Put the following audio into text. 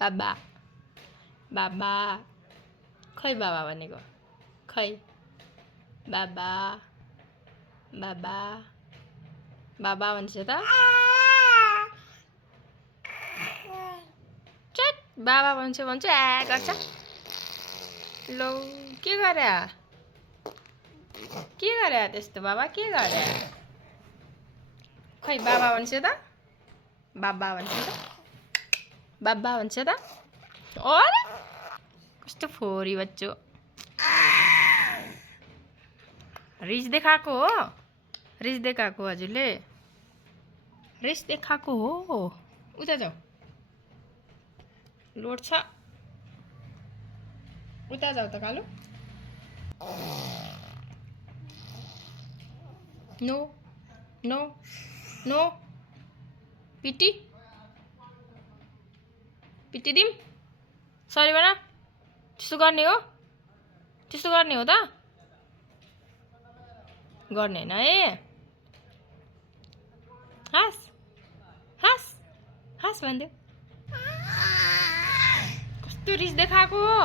बाबा बाबा खै बाबा भनेको खै बाबा बाबा बाबा भन्छ त चट बाबा भन्छु ए गर्छ लौ के गरे त्यस्तो बाबा के गरे खै बाबा भन्छ त बाबा भन्छ त बाबा भन्छ त अरे कस्तो फोरी बच्चो रिस देखाएको हो हजुरले रिस देखाएको हो उता जाऊ लोड छ उता जाऊ त कालु नो नो नो पिटी दिम सरी भन त्यस्तो गर्ने हो त गर्ने होइन है हाँस भनिदेऊ कस्तो रिस देखाएको हो